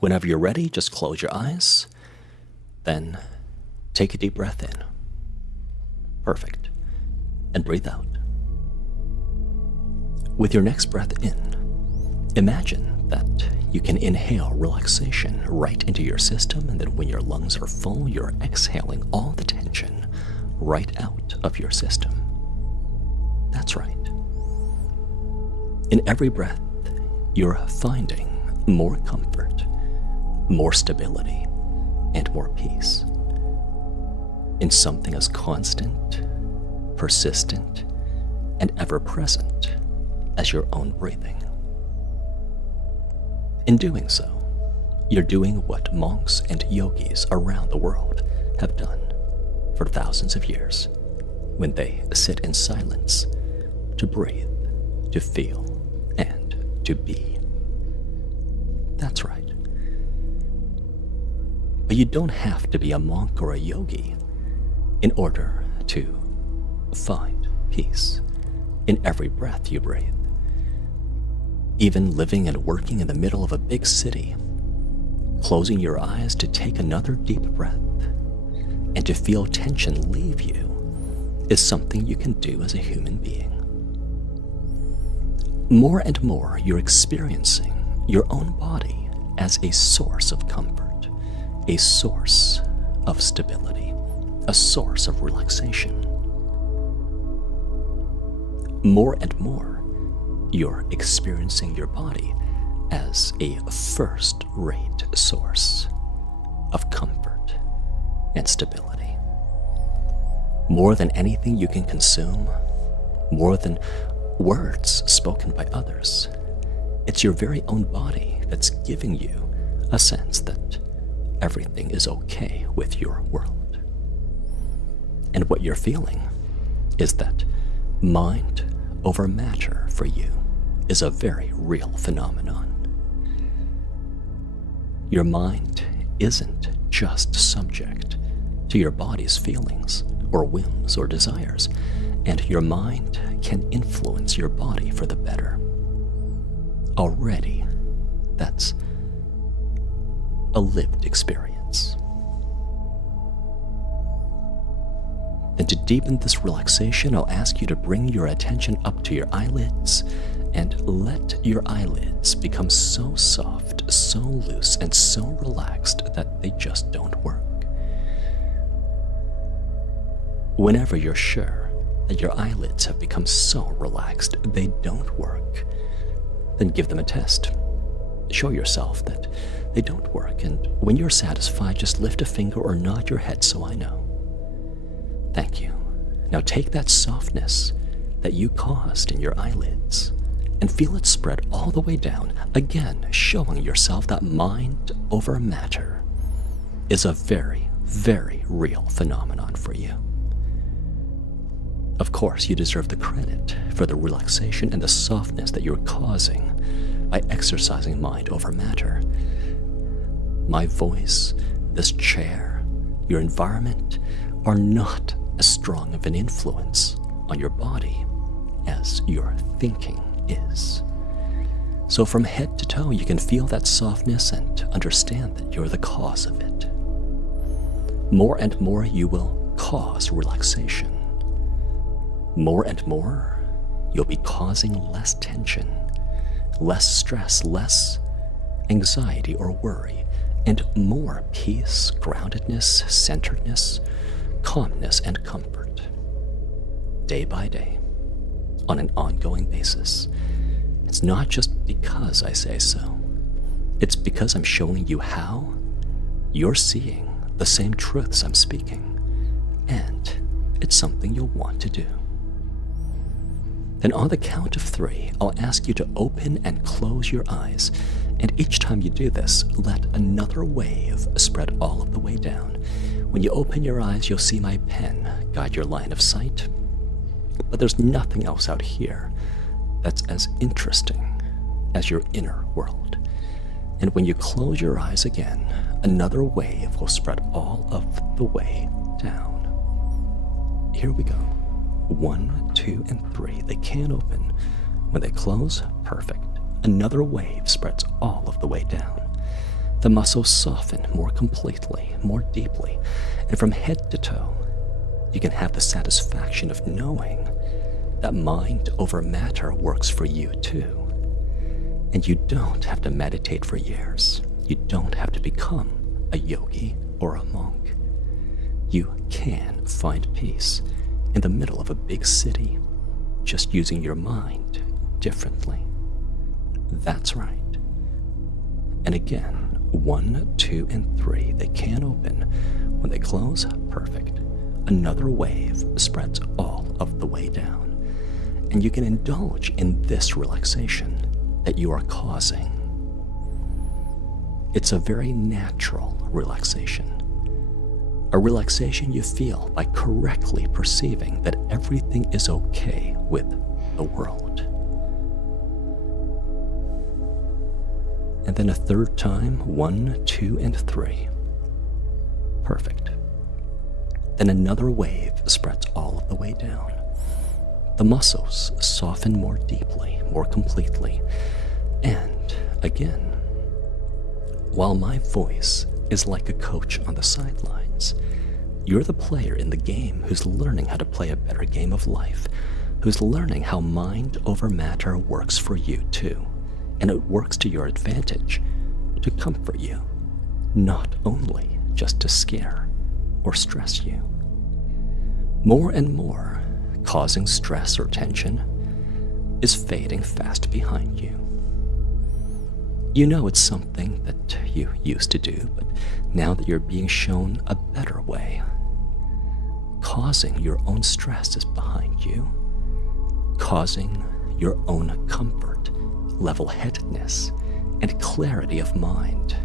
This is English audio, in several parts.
Whenever you're ready, just close your eyes, then take a deep breath in. Perfect. And breathe out. With your next breath in, imagine that you can inhale relaxation right into your system, and then when your lungs are full, you're exhaling all the tension right out of your system. That's right. In every breath, you're finding more comfort, more stability, and more peace in something as constant, persistent, and ever-present as your own breathing. In doing so, you're doing what monks and yogis around the world have done for thousands of years when they sit in silence to breathe, to feel, and to be. That's right. But you don't have to be a monk or a yogi in order to find peace in every breath you breathe. Even living and working in the middle of a big city, closing your eyes to take another deep breath and to feel tension leave you is something you can do as a human being. More and more, you're experiencing your own body as a source of comfort, a source of stability, a source of relaxation. More and more, you're experiencing your body as a first-rate source of comfort and stability. More than anything you can consume, more than words spoken by others, it's your very own body that's giving you a sense that everything is okay with your world. And what you're feeling is that mind over matter for you is a very real phenomenon. Your mind isn't just subject to your body's feelings or whims or desires, and your mind can influence your body for the better. Already, that's a lived experience. And to deepen this relaxation, I'll ask you to bring your attention up to your eyelids and let your eyelids become so soft, so loose, and so relaxed that they just don't work. Whenever you're sure that your eyelids have become so relaxed they don't work, then give them a test. Show yourself that they don't work, and when you're satisfied, just lift a finger or nod your head so I know. Thank you. Now take that softness that you caused in your eyelids and feel it spread all the way down, again showing yourself that mind over matter is a very, very real phenomenon for you. Of course, you deserve the credit for the relaxation and the softness that you're causing by exercising mind over matter. My voice, this chair, your environment are not as strong of an influence on your body as your thinking is. So from head to toe, you can feel that softness and understand that you're the cause of it. More and more, you will cause relaxation. More and more, you'll be causing less tension, less stress, less anxiety or worry, and more peace, groundedness, centeredness, calmness, and comfort. Day by day, on an ongoing basis. It's not just because I say so. It's because I'm showing you how you're seeing the same truths I'm speaking, and it's something you'll want to do. Then on the count of 3, I'll ask you to open and close your eyes, and each time you do this, let another wave spread all of the way down. When you open your eyes, you'll see my pen guide your line of sight, but there's nothing else out here that's as interesting as your inner world. And when you close your eyes again, another wave will spread all of the way down. Here we go. 1, 2, and 3. They can open. When they close, perfect. Another wave spreads all of the way down. The muscles soften more completely, more deeply, and from head to toe, you can have the satisfaction of knowing that mind over matter works for you too. And you don't have to meditate for years. You don't have to become a yogi or a monk. You can find peace in the middle of a big city, just using your mind differently. That's right. And again, 1, 2, and 3, they can open. When they close, perfect. Another wave spreads all of the way down. And you can indulge in this relaxation that you are causing. It's a very natural relaxation. A relaxation you feel by correctly perceiving that everything is okay with the world. And then a third time, 1, 2, and 3. Perfect. Then another wave spreads all of the way down. The muscles soften more deeply, more completely. And again, while my voice is like a coach on the sidelines, you're the player in the game who's learning how to play a better game of life, who's learning how mind over matter works for you too. And it works to your advantage, to comfort you, not only just to scare or stress you. More and more, causing stress or tension is fading fast behind you. You know it's something that you used to do, but now that you're being shown a better way, causing your own stress is behind you, causing your own comfort, level-headedness, and clarity of mind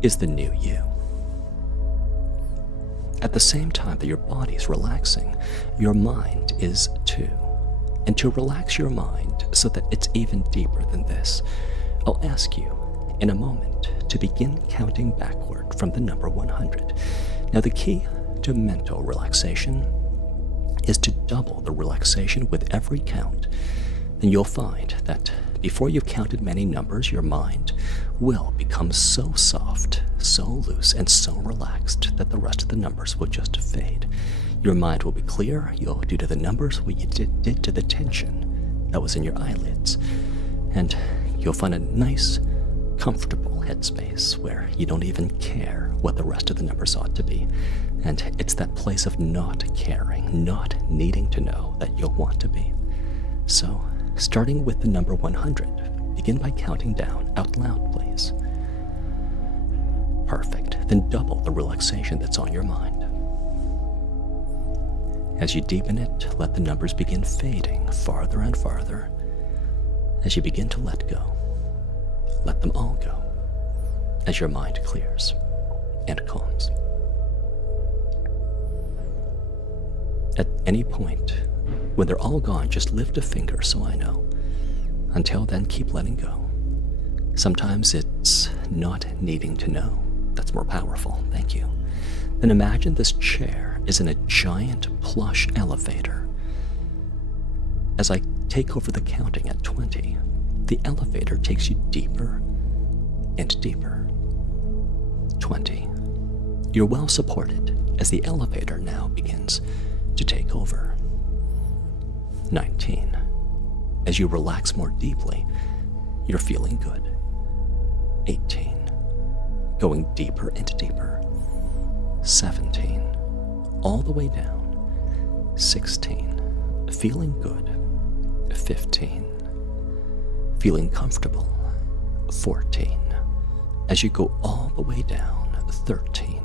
is the new you. At the same time that your body is relaxing, your mind is too. And to relax your mind so that it's even deeper than this, I'll ask you in a moment to begin counting backward from the number 100. Now the key to mental relaxation is to double the relaxation with every count. Then you'll find that before you've counted many numbers, your mind will become so soft, so loose, and so relaxed that the rest of the numbers will just fade. Your mind will be clear, due to the numbers what you did to the tension that was in your eyelids. And you'll find a nice, comfortable headspace where you don't even care what the rest of the numbers ought to be. And it's that place of not caring, not needing to know that you'll want to be. So, starting with the number 100, begin by counting down out loud, please. Perfect. Then double the relaxation that's on your mind. As you deepen it, let the numbers begin fading farther and farther. As you begin to let go, let them all go as your mind clears and calms. At any point, when they're all gone, just lift a finger so I know. Until then, keep letting go. Sometimes it's not needing to know that's more powerful. Thank you. Then imagine this chair is in a giant plush elevator. As I take over the counting at 20, the elevator takes you deeper and deeper. 20. You're well supported as the elevator now begins to take over. 19. As you relax more deeply, you're feeling good. 18. Going deeper and deeper. 17. All the way down. 16. Feeling good. 15. Feeling comfortable. 14. As you go all the way down. 13.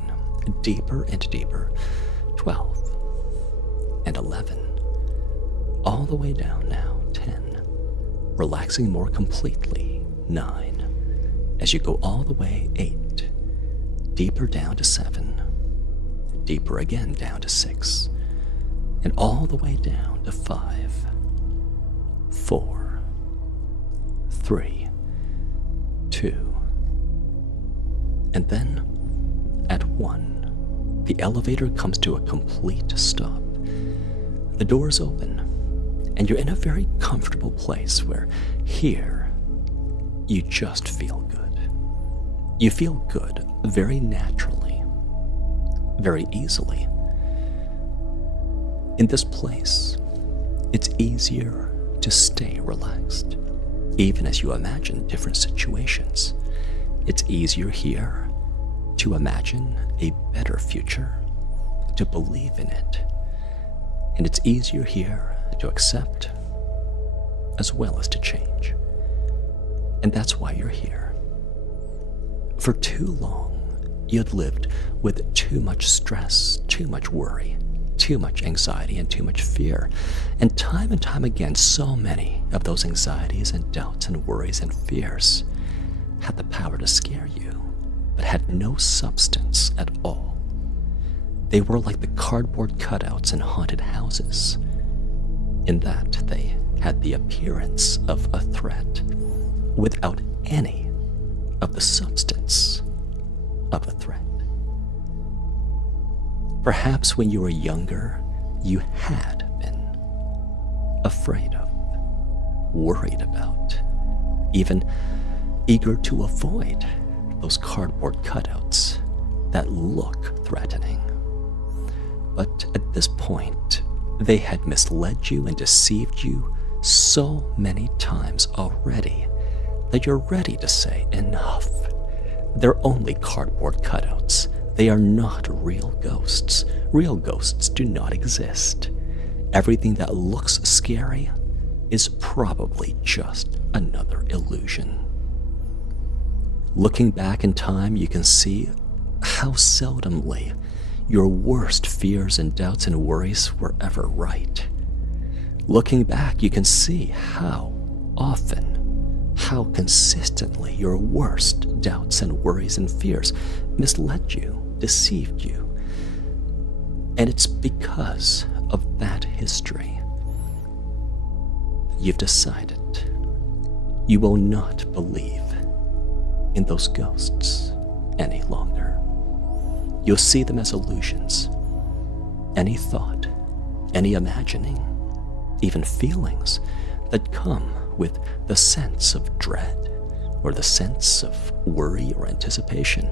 Deeper and deeper. 12. And 11. All the way down now, 10. Relaxing more completely, 9. As you go all the way, 8. Deeper down to 7. Deeper again down to 6. And all the way down to 5. 4. 3. 2. And then, at 1, the elevator comes to a complete stop. The doors open, and you're in a very comfortable place where here you just feel good. You feel good very naturally, very easily. In this place, it's easier to stay relaxed, even as you imagine different situations. It's easier here to imagine a better future, to believe in it. And it's easier here to accept as well as to change. And that's why you're here. For too long, you'd lived with too much stress, too much worry, too much anxiety, and too much fear. And time again, so many of those anxieties and doubts and worries and fears had the power to scare you, but had no substance at all. They were like the cardboard cutouts in haunted houses, in that they had the appearance of a threat without any of the substance of a threat. Perhaps when you were younger, you had been afraid of, worried about, even eager to avoid those cardboard cutouts that look threatening. But at this point, they had misled you and deceived you so many times already that you're ready to say enough. They're only cardboard cutouts. They are not real ghosts. Real ghosts do not exist. Everything that looks scary is probably just another illusion. Looking back in time, you can see how seldomly your worst fears and doubts and worries were ever right. Looking back, you can see how often, how consistently your worst doubts and worries and fears misled you, deceived you. And it's because of that history you've decided you will not believe in those ghosts any longer. You'll see them as illusions. Any thought, any imagining, even feelings that come with the sense of dread or the sense of worry or anticipation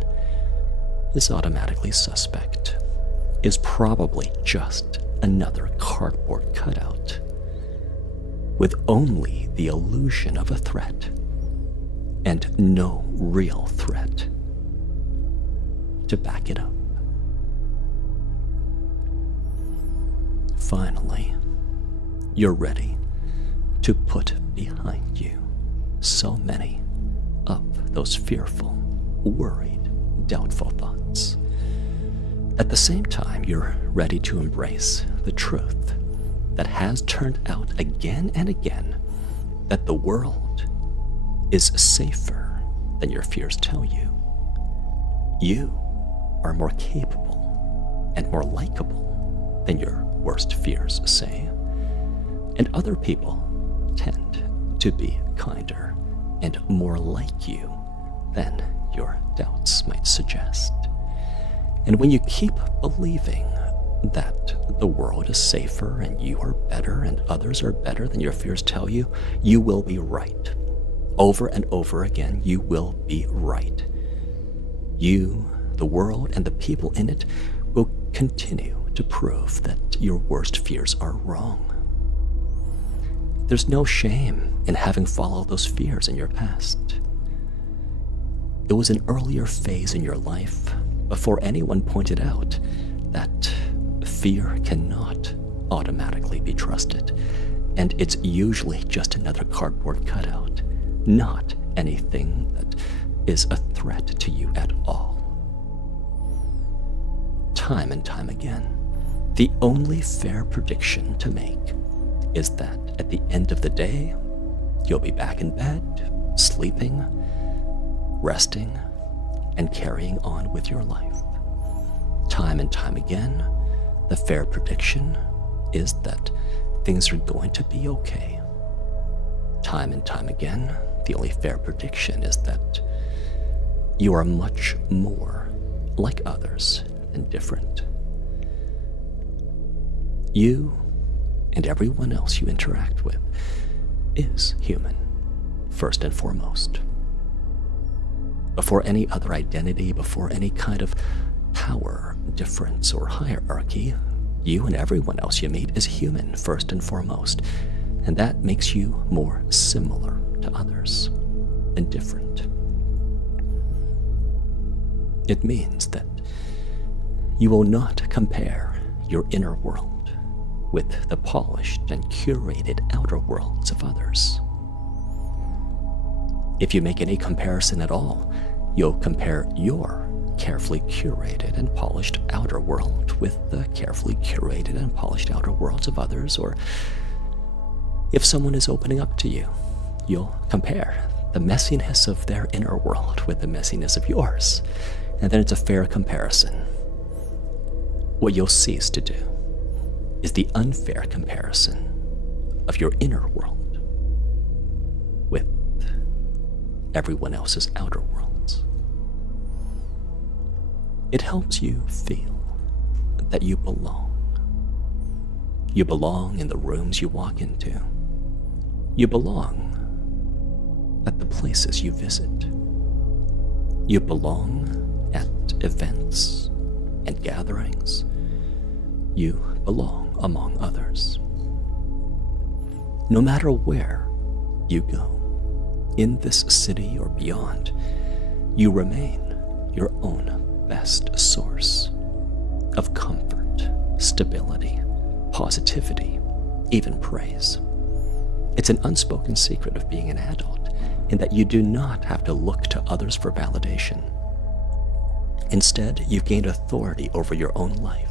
is automatically suspect, is probably just another cardboard cutout with only the illusion of a threat and no real threat to back it up. Finally, you're ready to put behind you so many of those fearful, worried, doubtful thoughts. At the same time, you're ready to embrace the truth that has turned out again and again that the world is safer than your fears tell you. You are more capable and more likable than your worst fears say. And other people tend to be kinder and more like you than your doubts might suggest. And when you keep believing that the world is safer and you are better and others are better than your fears tell you, you will be right. Over and over again, you will be right. You, the world, and the people in it will continue to prove that your worst fears are wrong. There's no shame in having followed those fears in your past. It was an earlier phase in your life before anyone pointed out that fear cannot automatically be trusted, and it's usually just another cardboard cutout, not anything that is a threat to you at all. Time and time again, the only fair prediction to make is that at the end of the day, you'll be back in bed, sleeping, resting, and carrying on with your life. Time and time again, the fair prediction is that things are going to be okay. Time and time again, the only fair prediction is that you are much more like others than different. You and everyone else you interact with is human, first and foremost. Before any other identity, before any kind of power, difference, or hierarchy, you and everyone else you meet is human first and foremost, and that makes you more similar to others than different. It means that you will not compare your inner world with the polished and curated outer worlds of others. If you make any comparison at all, you'll compare your carefully curated and polished outer world with the carefully curated and polished outer worlds of others, or if someone is opening up to you, you'll compare the messiness of their inner world with the messiness of yours, and then it's a fair comparison. What you'll cease to do is the unfair comparison of your inner world with everyone else's outer worlds. It helps you feel that you belong. You belong in the rooms you walk into. You belong at the places you visit. You belong at events and gatherings. You belong among others. No matter where you go, in this city or beyond, you remain your own best source of comfort, stability, positivity, even praise. It's an unspoken secret of being an adult, in that you do not have to look to others for validation. Instead, you've gained authority over your own life.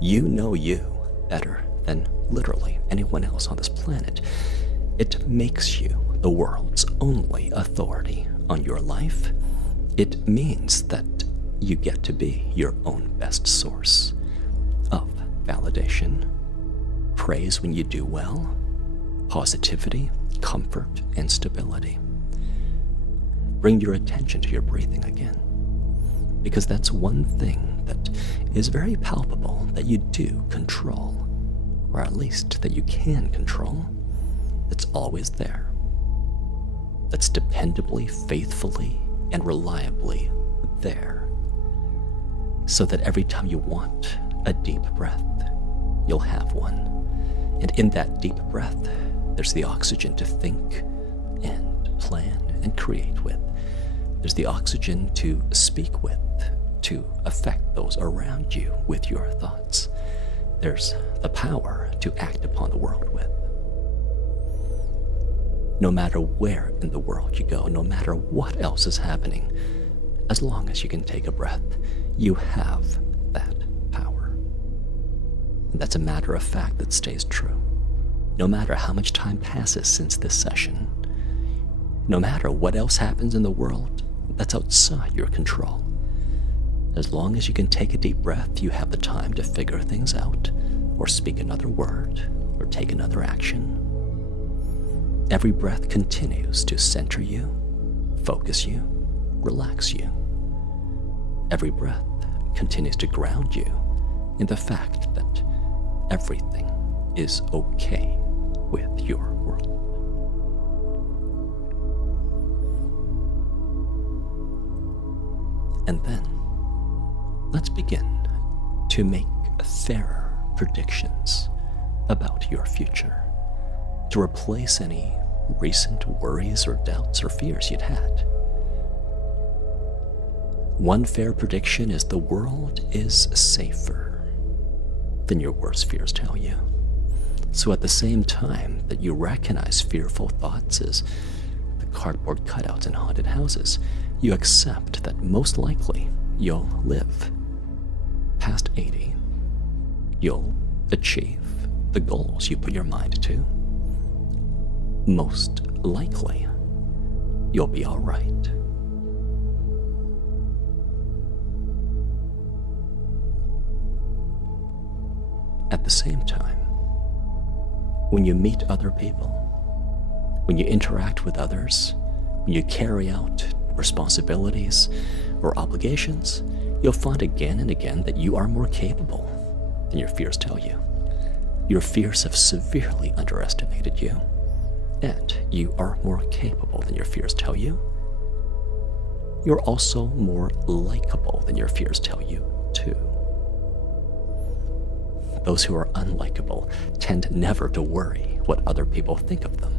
You know you better than literally anyone else on this planet. It makes you the world's only authority on your life. It means that you get to be your own best source of validation, praise when you do well, positivity, comfort, and stability. Bring your attention to your breathing again, because that's one thing that is very palpable that you do control, or at least that you can control. That's always there. That's dependably, faithfully, and reliably there. So that every time you want a deep breath, you'll have one. And in that deep breath, there's the oxygen to think and plan and create with. There's the oxygen to speak with, to affect those around you with your thoughts. There's the power to act upon the world with. No matter where in the world you go, no matter what else is happening, as long as you can take a breath, you have that power. And that's a matter of fact that stays true. No matter how much time passes since this session, no matter what else happens in the world that's outside your control, as long as you can take a deep breath, you have the time to figure things out, or speak another word, or take another action. Every breath continues to center you, focus you, relax you. Every breath continues to ground you in the fact that everything is okay with your world. And then, let's begin to make fairer predictions about your future, to replace any recent worries or doubts or fears you'd had. One fair prediction is the world is safer than your worst fears tell you. So at the same time that you recognize fearful thoughts as the cardboard cutouts in haunted houses, you accept that most likely you'll live past 80. You'll achieve the goals you put your mind to. Most likely, you'll be all right. At the same time, when you meet other people, when you interact with others, when you carry out responsibilities or obligations, you'll find again and again that you are more capable than your fears tell you. Your fears have severely underestimated you, and you are more capable than your fears tell you. you're also more likable than your fears tell you, too. Those who are unlikable tend never to worry what other people think of them.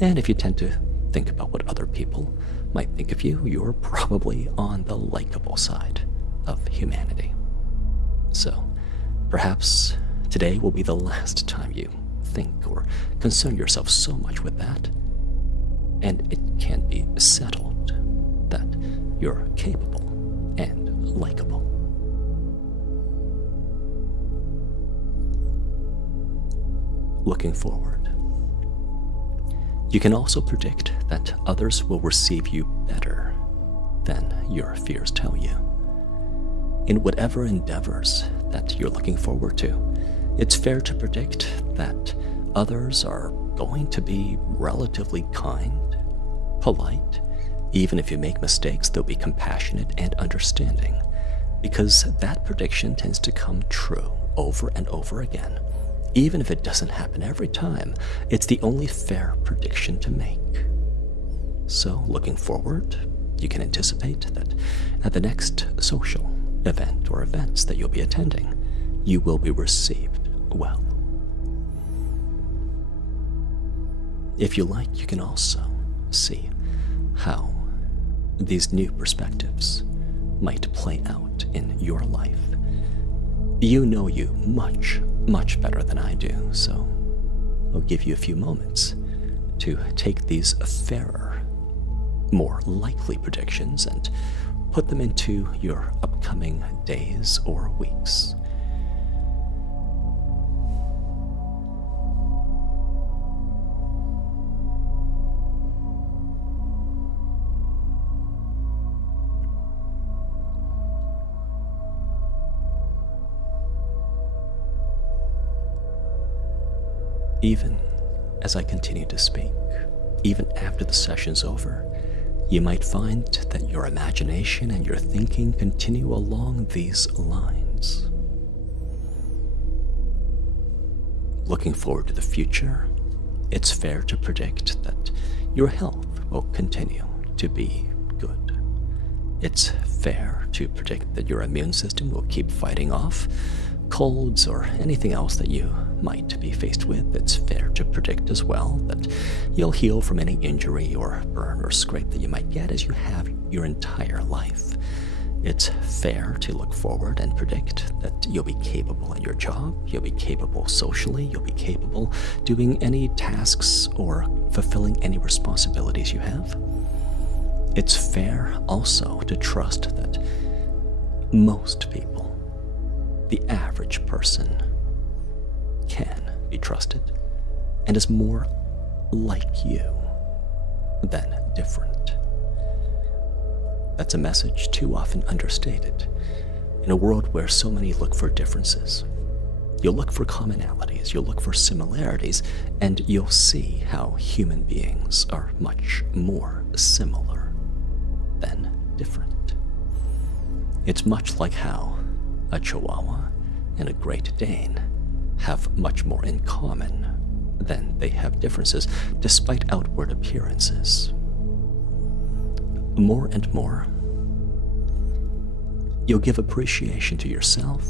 And if you tend to think about what other people might think of you, you're probably on the likable side of humanity. So, perhaps today will be the last time you think or concern yourself so much with that, and it can be settled that you're capable and likable. Looking forward, you can also predict that others will receive you better than your fears tell you. In whatever endeavors that you're looking forward to, it's fair to predict that others are going to be relatively kind, polite. Even if you make mistakes, they'll be compassionate and understanding, because that prediction tends to come true over and over again. Even if it doesn't happen every time, it's the only fair prediction to make. So, looking forward, you can anticipate that at the next social event or events that you'll be attending, you will be received well. If you like, you can also see how these new perspectives might play out in your life. You know you much, much better than I do, so I'll give you a few moments to take these fairer, more likely predictions and put them into your upcoming days or weeks. Even as I continue to speak, even after the session's over, you might find that your imagination and your thinking continue along these lines. Looking forward to the future, it's fair to predict that your health will continue to be good. It's fair to predict that your immune system will keep fighting off colds or anything else that you might be faced with. It's fair to predict as well that you'll heal from any injury or burn or scrape that you might get as you have your entire life. It's fair to look forward and predict that you'll be capable at your job, you'll be capable socially, you'll be capable doing any tasks or fulfilling any responsibilities you have. It's fair also to trust that most people, the average person, can be trusted and is more like you than different. That's a message too often understated in a world where so many look for differences. You'll look for commonalities, you'll look for similarities, and you'll see how human beings are much more similar than different. It's much like how a Chihuahua and a Great Dane have much more in common than they have differences, despite outward appearances. More and more, you'll give appreciation to yourself,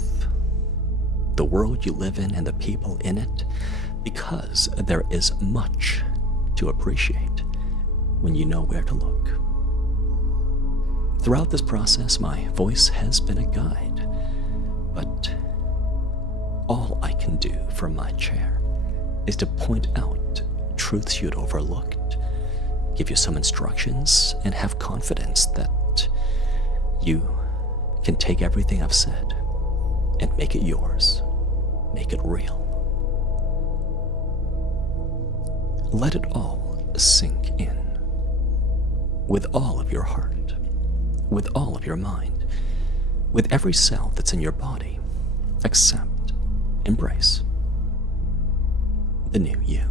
the world you live in, and the people in it, because there is much to appreciate when you know where to look. Throughout this process, my voice has been a guide, but all I can do from my chair is to point out truths you'd overlooked, give you some instructions, and have confidence that you can take everything I've said and make it yours, make it real. Let it all sink in, with all of your heart, with all of your mind, with every cell that's in your body. Accept, embrace the new you.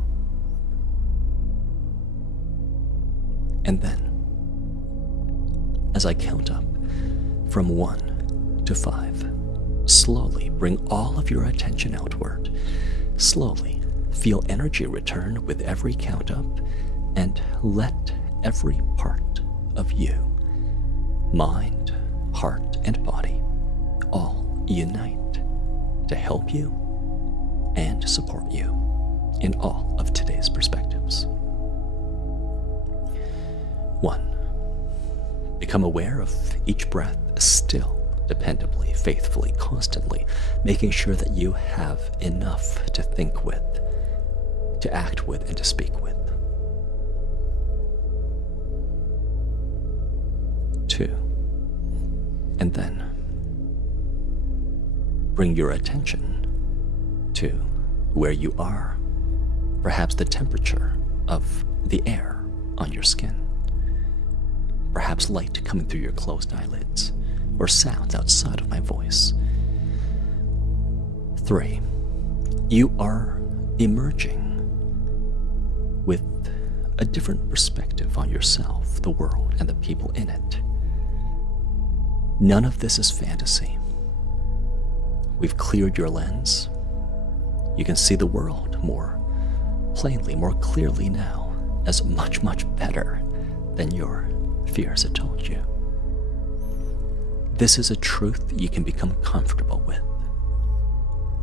And then, as I count up from 1 to 5, slowly bring all of your attention outward. Slowly feel energy return with every count up, and let every part of you Mind, heart, and body all unite to help you and support you in all of today's perspectives. 1. Become aware of each breath still, dependably, faithfully, constantly, making sure that you have enough to think with, to act with, and to speak with. 2. And then bring your attention to where you are, perhaps the temperature of the air on your skin, perhaps light coming through your closed eyelids, or sounds outside of my voice. 3. You are emerging with a different perspective on yourself, the world, and the people in it. None of this is fantasy. We've cleared your lens. You can see the world more plainly, more clearly now, as much, much better than your fears had told you. This is a truth you can become comfortable with.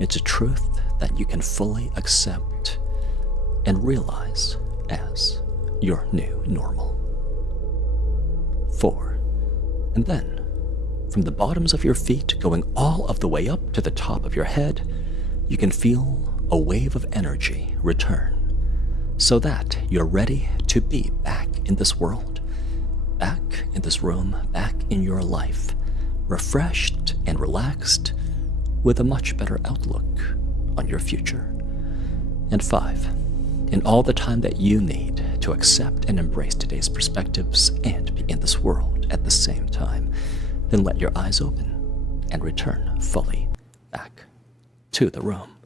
It's a truth that you can fully accept and realize as your new normal. 4. And then, from the bottoms of your feet going all of the way up to the top of your head, you can feel a wave of energy return so that you're ready to be back in this world, back in this room, back in your life, refreshed and relaxed with a much better outlook on your future. And 5, in all the time that you need to accept and embrace today's perspectives and be in this world at the same time, then let your eyes open and return fully back to the room.